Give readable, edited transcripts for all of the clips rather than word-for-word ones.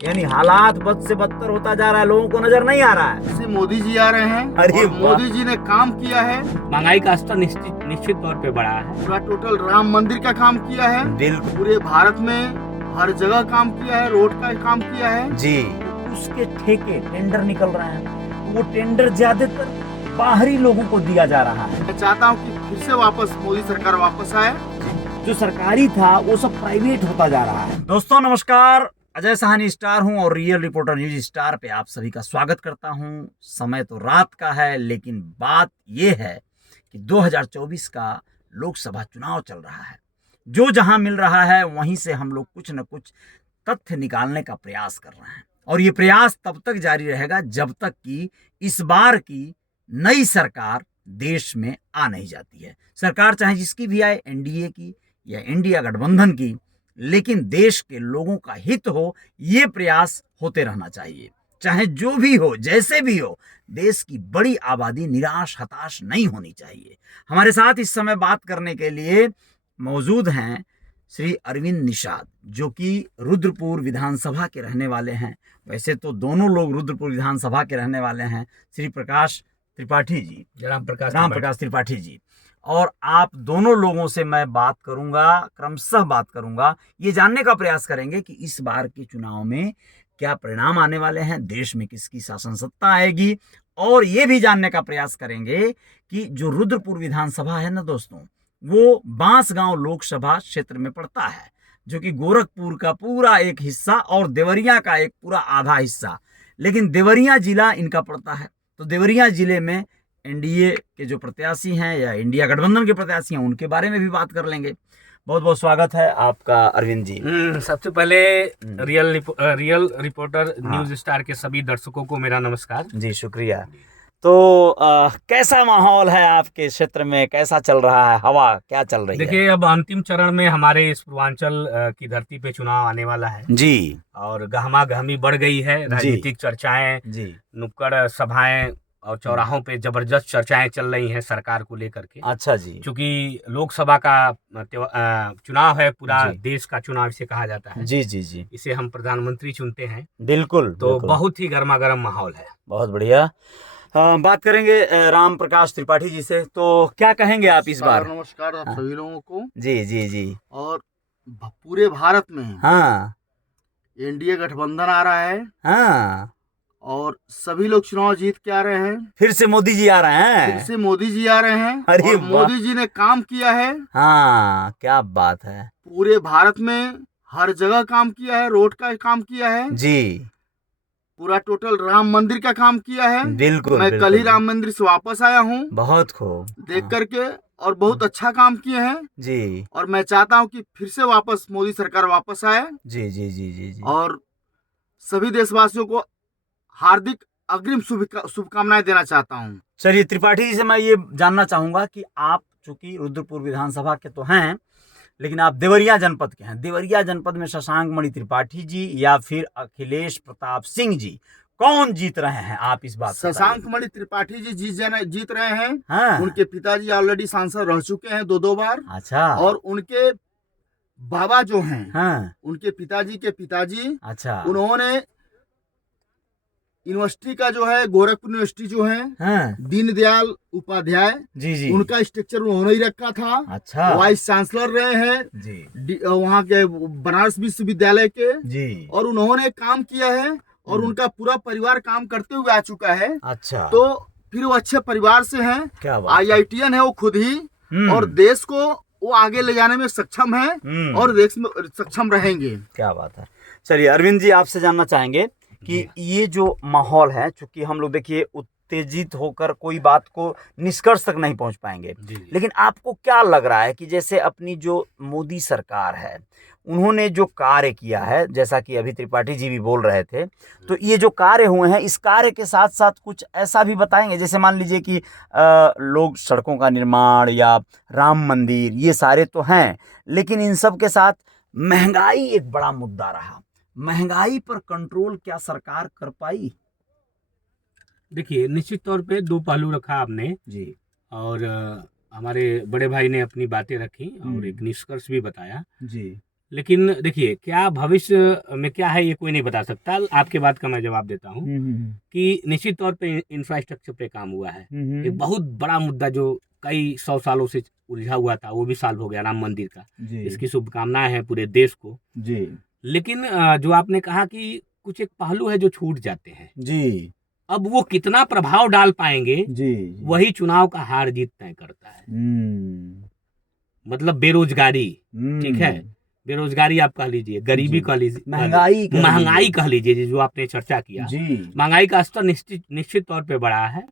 यानी हालात बद से बदतर होता जा रहा है, लोगों को नजर नहीं आ रहा है। से मोदी जी आ रहे हैं। अरे और मोदी जी ने काम किया है। महंगाई का स्तर निश्चित तौर पे बढ़ा है। पूरा टोटल राम मंदिर का काम किया है। बिल्कुल पूरे भारत में हर जगह काम किया है, रोड का काम किया है जी। उसके ठेके टेंडर निकल रहे हैं, वो टेंडर ज्यादातर बाहरी लोगों को दिया जा रहा है। मैं चाहता हूँ कि फिर से वापस मोदी सरकार वापस आए। जो सरकारी था वो सब प्राइवेट होता जा रहा है। दोस्तों नमस्कार, अजय साहनी स्टार हूं और रियल रिपोर्टर न्यूज स्टार पे आप सभी का स्वागत करता हूं। समय तो रात का है, लेकिन बात यह है कि 2024 का लोकसभा चुनाव चल रहा है। जो जहां मिल रहा है वहीं से हम लोग कुछ न कुछ तथ्य निकालने का प्रयास कर रहे हैं, और ये प्रयास तब तक जारी रहेगा जब तक कि इस बार की नई सरकार देश में आ नहीं जाती है। सरकार चाहे जिसकी भी आए, एनडीए की या इंडिया गठबंधन की, लेकिन देश के लोगों का हित हो, ये प्रयास होते रहना चाहिए। चाहे जो भी हो, जैसे भी हो, देश की बड़ी आबादी निराश हताश नहीं होनी चाहिए। हमारे साथ इस समय बात करने के लिए मौजूद हैं श्री अरविंद निषाद, जो कि रुद्रपुर विधानसभा के रहने वाले हैं। वैसे तो दोनों लोग रुद्रपुर विधानसभा के रहने वाले हैं, श्री प्रकाश त्रिपाठी जी, राम प्रकाश त्रिपाठी जी। और आप दोनों लोगों से मैं बात करूंगा, क्रमशः बात करूंगा, ये जानने का प्रयास करेंगे कि इस बार के चुनाव में क्या परिणाम आने वाले हैं, देश में किसकी शासन सत्ता आएगी, और ये भी जानने का प्रयास करेंगे कि जो रुद्रपुर विधानसभा है ना दोस्तों, वो बांसगांव लोकसभा क्षेत्र में पड़ता है, जो कि गोरखपुर का पूरा एक हिस्सा और देवरिया का एक पूरा आधा हिस्सा, लेकिन देवरिया जिला इनका पड़ता है। तो देवरिया जिले में एनडीए के जो प्रत्याशी हैं या इंडिया गठबंधन के प्रत्याशी हैं, उनके बारे में भी बात कर लेंगे। बहुत बहुत स्वागत है आपका अरविंद जी। सबसे पहले रियल रिपोर्टर न्यूज स्टार के सभी दर्शकों को मेरा नमस्कार जी, शुक्रिया। तो कैसा माहौल है आपके क्षेत्र में, कैसा चल रहा है, हवा क्या चल रही है? देखिए, अब अंतिम चरण में हमारे इस पूर्वांचल की धरती पे चुनाव आने वाला है जी, और गहमा गहमी बढ़ गई है। राजनीतिक चर्चाएं जी, नुक्कड़ सभाएं और चौराहों पे जबरदस्त चर्चाएं चल रही हैं सरकार को लेकर के। अच्छा जी। क्योंकि लोकसभा का चुनाव है, पूरा जी। देश का चुनाव इसे कहा जाता है। जी जी जी, इसे हम प्रधानमंत्री चुनते हैं। बिल्कुल। तो बिल्कुल। बहुत ही गर्मा गर्म माहौल है। बहुत बढ़िया। बात करेंगे राम प्रकाश त्रिपाठी जी से। तो क्या कहेंगे आप इस बार? नमस्कार आप सभी लोगों को। जी जी जी। और पूरे भारत में हाँ एनडीए गठबंधन आ रहा है हाँ, और सभी लोग चुनाव जीत के आ रहे हैं। फिर से मोदी जी आ रहे हैं। फिर से मोदी जी आ रहे हैं। अरे और वाह। मोदी जी ने काम किया है। हाँ, क्या बात है। पूरे भारत में हर जगह काम किया है, रोड का काम किया है जी, पूरा टोटल राम मंदिर का काम किया है। बिल्कुल। मैं बिल्कुल, कल ही राम मंदिर से वापस आया हूँ बहुत खूब। देख करके, और बहुत अच्छा काम किए हैं। जी और मैं चाहता हूँ कि फिर से वापस मोदी सरकार वापस आए। जी जी जी जी जी। और सभी देशवासियों को हार्दिक अग्रिम शुभकामनाएं देना चाहता हूँ। चलिए, त्रिपाठी जी से मैं ये जानना चाहूंगा कि आप चूंकि रुद्रपुर विधानसभा के तो हैं, लेकिन आप देवरिया जनपद के हैं। देवरिया जनपद में शशांक मणि त्रिपाठी जी या फिर अखिलेश प्रताप सिंह जी, कौन जीत रहे हैं? आप इस बात को शशांक बताइए। मणि त्रिपाठी जी जीत रहे हैं। हाँ। उनके पिताजी ऑलरेडी सांसद रह चुके हैं दो बार। अच्छा। और उनके बाबा जो हैं, हाँ। उनके पिताजी के पिताजी, अच्छा। उन्होंने यूनिवर्सिटी का जो है, गोरखपुर यूनिवर्सिटी जो है, हाँ। दीनदयाल उपाध्याय जी जी, उनका स्ट्रक्चर उन्होंने ही रखा था। अच्छा। वाइस चांसलर रहे हैं जी वहाँ के बनारस विश्वविद्यालय के। जी। और उन्होंने काम किया है और उनका पूरा परिवार काम करते हुए आ चुका है। अच्छा। तो फिर वो अच्छे परिवार से हैं। क्या बात। IITN है वो खुद ही, और देश को वो आगे ले जाने में सक्षम है और देश में सक्षम रहेंगे। क्या बात है। चलिए अरविंद जी, आपसे जानना चाहेंगे कि ये जो माहौल है, चूंकि हम लोग देखिए उत्तेजित होकर कोई बात को निष्कर्ष तक नहीं पहुंच पाएंगे, लेकिन आपको क्या लग रहा है कि जैसे अपनी जो मोदी सरकार है, उन्होंने जो कार्य किया है, जैसा कि अभी त्रिपाठी जी भी बोल रहे थे, तो ये जो कार्य हुए हैं, इस कार्य के साथ साथ कुछ ऐसा भी बताएंगे, जैसे मान लीजिए कि लोग सड़कों का निर्माण या राम मंदिर, ये सारे तो हैं, लेकिन इन सब के साथ महंगाई एक बड़ा मुद्दा रहा। महंगाई पर कंट्रोल क्या सरकार कर पाई? देखिए, निश्चित तौर पे दो पहलू रखा आपने जी। और हमारे बड़े भाई ने अपनी बातें रखी और एक निष्कर्ष भी बताया। जी। लेकिन देखिए क्या भविष्य में क्या है ये कोई नहीं बता सकता। आपके बात का मैं जवाब देता हूँ कि निश्चित तौर पे इंफ्रास्ट्रक्चर पे काम हुआ है। एक बहुत बड़ा मुद्दा जो कई 100 सालों से उलझा हुआ था वो भी सॉल्व हो गया, राम मंदिर का। जी इसकी शुभकामनाएं हैं पूरे देश को। जी लेकिन जो आपने कहा कि कुछ एक पहलू है जो छूट जाते हैं, जी अब वो कितना प्रभाव डाल पाएंगे जी वही चुनाव का हार जीत तय करता है। मतलब बेरोजगारी, ठीक है, बेरोजगारी आप कह लीजिए, गरीबी जी। कह लीजिए, महंगाई कह महंगाई लीजिए। कह लीजिए जो आपने चर्चा किया। जी महंगाई का स्तर निश्चित तौर पे बढ़ा है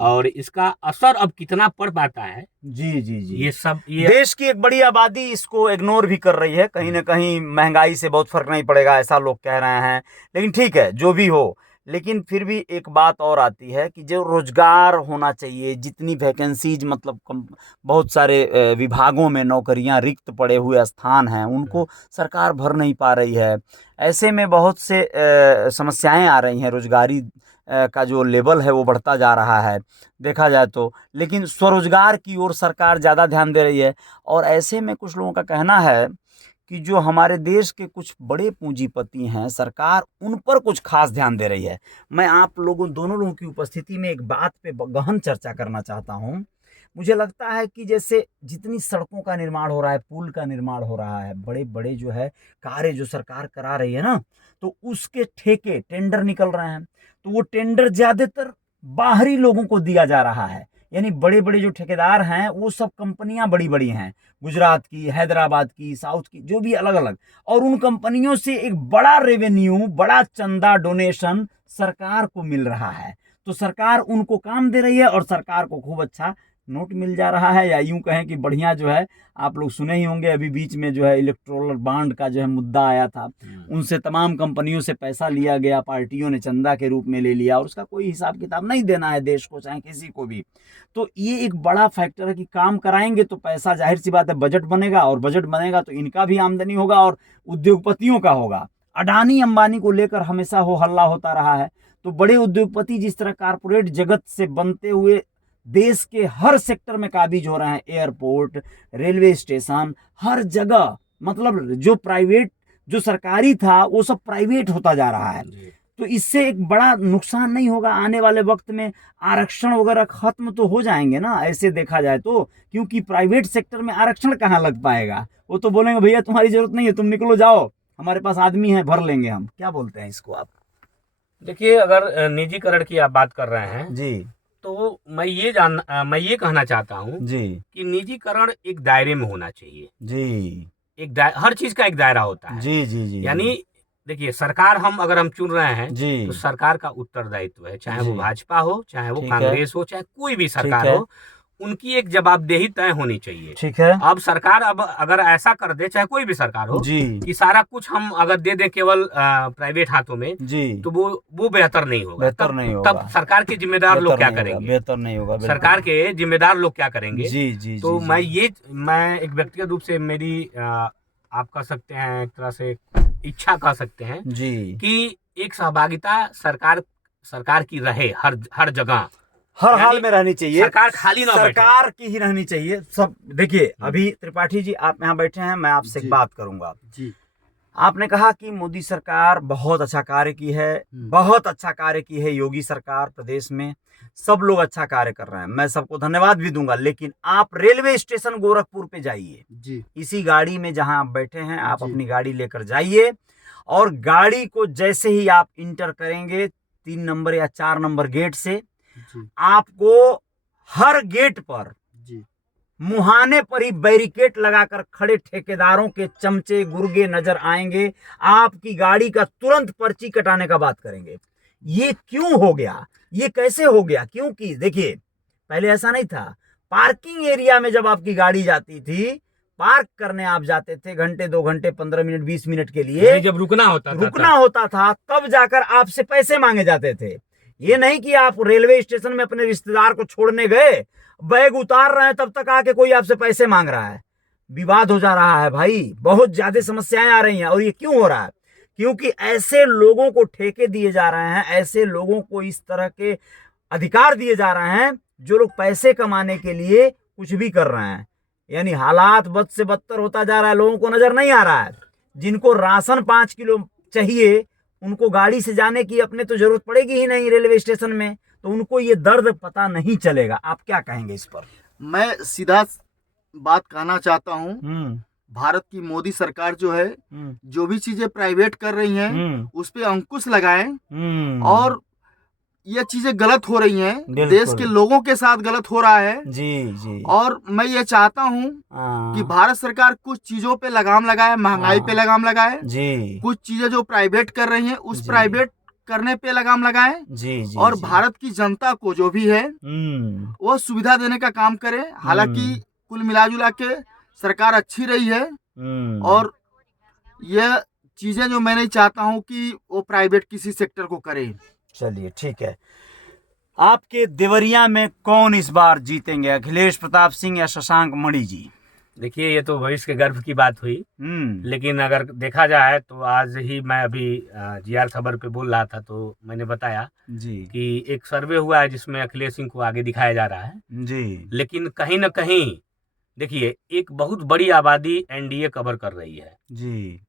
और इसका असर अब कितना पड़ पाता है, जी जी जी ये सब ये देश की एक बड़ी आबादी इसको इग्नोर भी कर रही है। कहीं ना कहीं महंगाई से बहुत फर्क नहीं पड़ेगा ऐसा लोग कह रहे हैं, लेकिन ठीक है जो भी हो। लेकिन फिर भी एक बात और आती है कि जो रोजगार होना चाहिए, जितनी वैकेंसीज मतलब बहुत सारे विभागों में नौकरियां रिक्त पड़े हुए स्थान हैं उनको सरकार भर नहीं पा रही है। ऐसे में बहुत से समस्याएं आ रही हैं, रोजगारी का जो लेवल है वो बढ़ता जा रहा है देखा जाए तो। लेकिन स्वरोजगार की ओर सरकार ज़्यादा ध्यान दे रही है। और ऐसे में कुछ लोगों का कहना है कि जो हमारे देश के कुछ बड़े पूंजीपति हैं सरकार उन पर कुछ खास ध्यान दे रही है। मैं आप लोगों दोनों लोगों की उपस्थिति में एक बात पे गहन चर्चा करना चाहता हूँ। मुझे लगता है कि जैसे जितनी सड़कों का निर्माण हो रहा है, पुल का निर्माण हो रहा है, बड़े बड़े जो है कार्य जो सरकार करा रही है ना, तो उसके ठेके टेंडर निकल रहे हैं। तो वो टेंडर ज्यादातर बाहरी लोगों को दिया जा रहा है। यानी बड़े बड़े जो ठेकेदार हैं वो सब कंपनियां बड़ी बड़ी हैं, गुजरात की, हैदराबाद की, साउथ की, जो भी अलग अलग। और उन कंपनियों से एक बड़ा रेवेन्यू, बड़ा चंदा, डोनेशन सरकार को मिल रहा है। तो सरकार उनको काम दे रही है और सरकार को खूब अच्छा नोट मिल जा रहा है। या यूं कहें कि बढ़िया जो है, आप लोग सुने ही होंगे अभी बीच में जो है इलेक्टोरल बॉन्ड का जो है मुद्दा आया था। उनसे तमाम कंपनियों से पैसा लिया गया, पार्टियों ने चंदा के रूप में ले लिया और उसका कोई हिसाब किताब नहीं देना है देश को, चाहे किसी को भी। तो ये एक बड़ा फैक्टर है कि काम कराएंगे तो पैसा, जाहिर सी बात है, बजट बनेगा और बजट बनेगा तो इनका भी आमदनी होगा और उद्योगपतियों का होगा। अडानी अंबानी को लेकर हमेशा हो हल्ला होता रहा है। तो बड़े उद्योगपति जिस तरह कारपोरेट जगत से बनते हुए देश के हर सेक्टर में काबिज हो रहे हैं, एयरपोर्ट, रेलवे स्टेशन, हर जगह, मतलब जो प्राइवेट, जो सरकारी था वो सब प्राइवेट होता जा रहा है। तो इससे एक बड़ा नुकसान नहीं होगा आने वाले वक्त में। आरक्षण वगैरह खत्म तो हो जाएंगे ना ऐसे देखा जाए तो, क्योंकि प्राइवेट सेक्टर में आरक्षण कहाँ लग पाएगा। वो तो बोलेंगे भैया तुम्हारी जरूरत नहीं है, तुम निकलो जाओ, हमारे पास आदमी है, भर लेंगे हम। क्या बोलते हैं इसको आप? देखिए, अगर निजीकरण की आप बात कर रहे हैं जी, तो मैं ये कहना चाहता हूँ जी कि निजीकरण एक दायरे में होना चाहिए। जी हर चीज का एक दायरा होता है। जी जी जी यानी देखिए, सरकार अगर हम चुन रहे हैं जी तो सरकार का उत्तरदायित्व है, चाहे वो जी। भाजपा हो, चाहे वो ठीक है। कांग्रेस हो, चाहे कोई भी सरकार है। हो, उनकी एक जवाबदेही तय होनी चाहिए। ठीक है अब सरकार अगर ऐसा कर दे, चाहे कोई भी सरकार हो, जी कि सारा कुछ हम अगर दे दें केवल प्राइवेट हाथों में, जी, तो वो बेहतर नहीं होगा। बेहतर नहीं होगा। तब सरकार के जिम्मेदार लोग क्या करेंगे? बेहतर नहीं होगा। सरकार के जिम्मेदार लोग क्या करेंगे? जी जी तो जी, मैं एक व्यक्तिगत रूप से मेरी आप कह सकते हैं एक तरह से इच्छा कह सकते हैं जी कि एक सहभागिता सरकार की रहे हर जगह, हर यानी हाल में रहनी चाहिए। सरकार खाली ना बैठे। सरकार की ही रहनी चाहिए सब। देखिए अभी त्रिपाठी जी आप यहाँ बैठे हैं, मैं आपसे एक जी। बात करूंगा। जी आपने कहा कि मोदी सरकार बहुत अच्छा कार्य की है, बहुत अच्छा कार्य की है योगी सरकार, प्रदेश में सब लोग अच्छा कार्य कर रहे हैं, मैं सबको धन्यवाद भी दूंगा। लेकिन आप रेलवे स्टेशन गोरखपुर पे जाइए, जी इसी गाड़ी में जहां आप बैठे हैं, आप जी। अपनी गाड़ी लेकर जाइए और गाड़ी को जैसे ही आप इंटर करेंगे 3 नंबर या 4 नंबर गेट से, जी आपको हर गेट पर जी मुहाने पर ही बैरिकेड लगाकर खड़े ठेकेदारों के चमचे गुर्गे नजर आएंगे। आपकी गाड़ी का तुरंत पर्ची कटाने का बात करेंगे। ये क्यों हो गया, ये कैसे हो गया? क्योंकि देखिए पहले ऐसा नहीं था। पार्किंग एरिया में जब आपकी गाड़ी जाती थी, पार्क करने आप जाते थे घंटे 2 घंटे 15 मिनट 20 मिनट के लिए, जब रुकना होता था तब जाकर आपसे पैसे मांगे जाते थे। ये नहीं कि आप रेलवे स्टेशन में अपने रिश्तेदार को छोड़ने गए, बैग उतार रहे हैं, तब तक आके कोई आपसे पैसे मांग रहा है। विवाद हो जा रहा है भाई, बहुत ज्यादा समस्याएं आ रही हैं। और ये क्यों हो रहा है? क्योंकि ऐसे लोगों को ठेके दिए जा रहे हैं, ऐसे लोगों को इस तरह के अधिकार दिए जा रहे हैं जो लोग पैसे कमाने के लिए कुछ भी कर रहे हैं। यानी हालात बद से बदतर होता जा रहा है, लोगों को नजर नहीं आ रहा है। जिनको राशन 5 किलो चाहिए उनको गाड़ी से जाने की अपने तो जरूरत पड़ेगी ही नहीं रेलवे स्टेशन में, तो उनको ये दर्द पता नहीं चलेगा। आप क्या कहेंगे इस पर? मैं सीधा बात कहना चाहता हूँ, भारत की मोदी सरकार जो है जो भी चीजें प्राइवेट कर रही हैं उस पे अंकुश लगाएं और ये चीजें गलत हो रही हैं, देश के लोगों के साथ गलत हो रहा है जी। और मैं ये चाहता हूँ कि भारत सरकार कुछ चीजों पे लगाम लगाए, महंगाई पे लगाम लगाए जी, कुछ चीजें जो प्राइवेट कर रही हैं उस प्राइवेट करने पे लगाम लगाए जी, और भारत की जनता को जो भी है वो सुविधा देने का काम करे। हालांकि कुल मिलाजुला के सरकार अच्छी रही है और यह चीजें जो मैं नहीं चाहता हूँ कि वो प्राइवेट किसी सेक्टर को करे। चलिए ठीक है। आपके देवरिया में कौन इस बार जीतेंगे, अखिलेश प्रताप सिंह या शशांक मणि जी? देखिए, ये तो भविष्य के गर्व की बात हुई, लेकिन अगर देखा जाए तो आज ही मैं अभी जीआर खबर पे बोल रहा था तो मैंने बताया जी कि एक सर्वे हुआ है जिसमें अखिलेश सिंह को आगे दिखाया जा रहा है जी, लेकिन कहीं ना कहीं देखिए एक बहुत बड़ी आबादी एनडीए कवर कर रही है जी,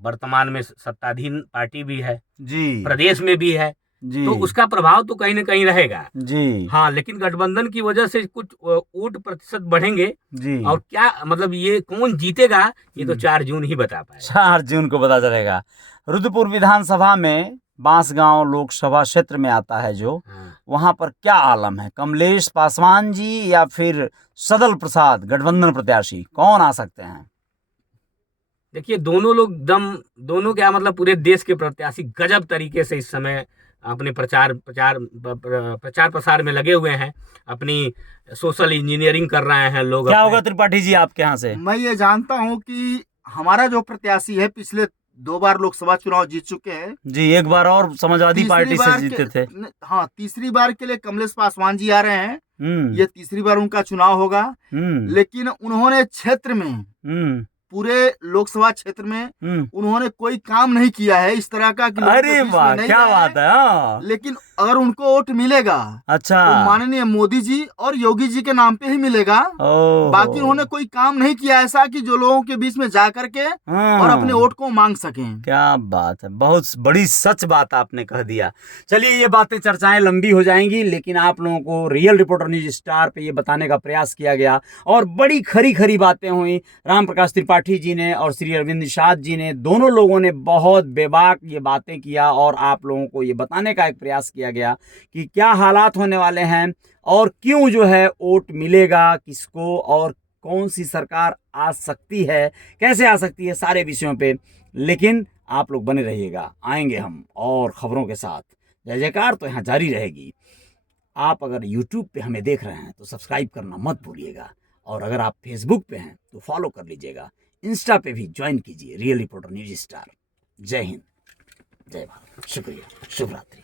वर्तमान में सत्ताधीन पार्टी भी है जी, प्रदेश में भी है जी, तो उसका प्रभाव तो कहीं ना कहीं रहेगा जी। हाँ, लेकिन गठबंधन की वजह से कुछ वोट प्रतिशत बढ़ेंगे जी, और क्या मतलब ये कौन जीतेगा ये तो 4 जून ही बता पाएगा। 4 जून को पता चलेगा। रुद्रपुर विधानसभा में बांसगांव लोकसभा क्षेत्र में आता है जो, वहां पर क्या आलम है, कमलेश पासवान जी या फिर सदल प्रसाद गठबंधन प्रत्याशी, कौन आ सकते हैं? देखिए दोनों क्या मतलब पूरे देश के प्रत्याशी गजब तरीके से इस समय अपने प्रचार प्रसार में लगे हुए हैं, अपनी सोशल इंजीनियरिंग कर रहे हैं लोग। क्या होगा त्रिपाठी जी आपके यहाँ से? मैं ये जानता हूँ कि हमारा जो प्रत्याशी है पिछले 2 बार लोकसभा चुनाव जीत चुके हैं जी, एक बार और समाजवादी पार्टी से जीते थे। हाँ, तीसरी बार के लिए कमलेश पासवान जी आ रहे हैं, ये तीसरी बार उनका चुनाव होगा, लेकिन उन्होंने क्षेत्र में पूरे लोकसभा क्षेत्र में उन्होंने कोई काम नहीं किया है इस तरह का कि अरे वाह क्या बात है। लेकिन अगर उनको वोट मिलेगा अच्छा तो माननीय मोदी जी और योगी जी के नाम पे ही मिलेगा। बाकी उन्होंने कोई काम नहीं किया ऐसा कि जो लोगों के बीच में जा करके और अपने वोट को मांग सकें। क्या बात है, बहुत बड़ी सच बात आपने कह दिया। चलिए ये बातें चर्चाएं लंबी हो जाएंगी, लेकिन आप लोगों को रियल रिपोर्टर न्यूज स्टार पे ये बताने का प्रयास किया गया और बड़ी खरी बातें हुई। राम प्रकाश त्रिपाठी जी ने और श्री अरविंद निषाद जी ने, दोनों लोगों ने बहुत बेबाक ये बातें किया और आप लोगों को ये बताने का एक प्रयास किया गया कि क्या हालात होने वाले हैं और क्यों जो है वोट मिलेगा किसको और कौन सी सरकार आ सकती है, कैसे आ सकती है, सारे विषयों पे। लेकिन आप लोग बने रहिएगा, आएंगे हम और खबरों के साथ। जय जयकार तो यहाँ जारी रहेगी। आप अगर YouTube पे हमें देख रहे हैं तो सब्सक्राइब करना मत भूलिएगा, और अगर आप फेसबुक पे हैं तो फॉलो कर लीजिएगा, इंस्टा पे भी ज्वाइन कीजिए रियल रिपोर्टर न्यूज स्टार। जय हिंद, जय भारत, शुक्रिया, शुभ रात्रि।